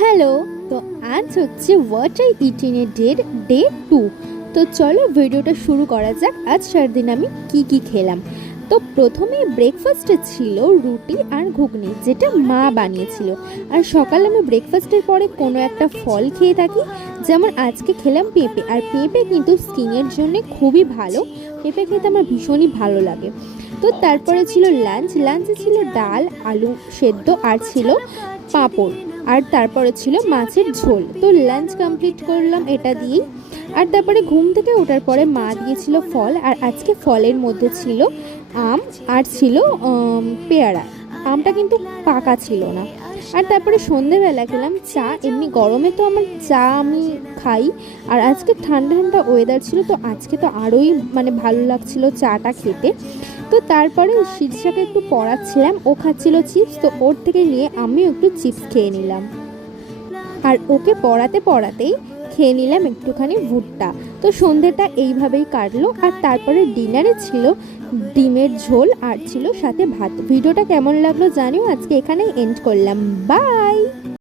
Hello. তো আজ হচ্ছে what I it in a day 2। তো চলো ভিডিওটা শুরু করা যাক। আজ সারাদিন আমি কি খেলাম। তো প্রথমে ব্রেকফাস্টে ছিল রুটি আর ঘুগনি, যেটা মা বানিয়েছিল। আর সকালে আমি ব্রেকফাস্টের পরে কোনো একটা ফল খেয়ে থাকি, যেমন আজকে খেলাম পেঁপে। আর পেঁপে কিন্তু স্কিনের জন্য খুবই ভালো, পেঁপে খেতে আমার ভীষণই ভালো লাগে। তো তারপরে ছিল লাঞ্চে ছিল ডাল, আলু সেদ্ধ আর ছিল পাঁপড়। আর তারপরে ছিল মাছের ঝোল। তো লাঞ্চ কমপ্লিট করলাম এটা দিয়েই। আর তারপরে ঘুম থেকে ওঠার পরে মা দিয়েছিল ফল, আর আজকে ফলের মধ্যে ছিল আম আর ছিল পেয়ারা। আমটা কিন্তু পাকা ছিল না। আর তারপরে সন্ধেবেলা খেলাম চা। এমনি গরমে তো আমার চা আমি খাই, আর আজকে ঠান্ডা ঠান্ডা ওয়েদার ছিল, তো আজকে তো আরোই ভালো লাগছিল চাটা খেতে। তো তারপরে শীর্ষাকে একটু পড়াচ্ছিলাম, ও খাচ্ছিল চিপস, তো ওর থেকে নিয়ে আমিও একটু চিপস খেয়ে নিলাম। আর ওকে পড়াতে পড়াতেই খেয়ে নিলাম একটুখানি ভুট্টা। তো সন্ধেটা এইভাবেই কাটলো। আর তারপরে ডিনারে ছিল ডিমের ঝোল আর ছিল সাথে ভাত। ভিডিওটা কেমন লাগলো জানিও। আজকে এখানেই এন্ড করলাম। বাই।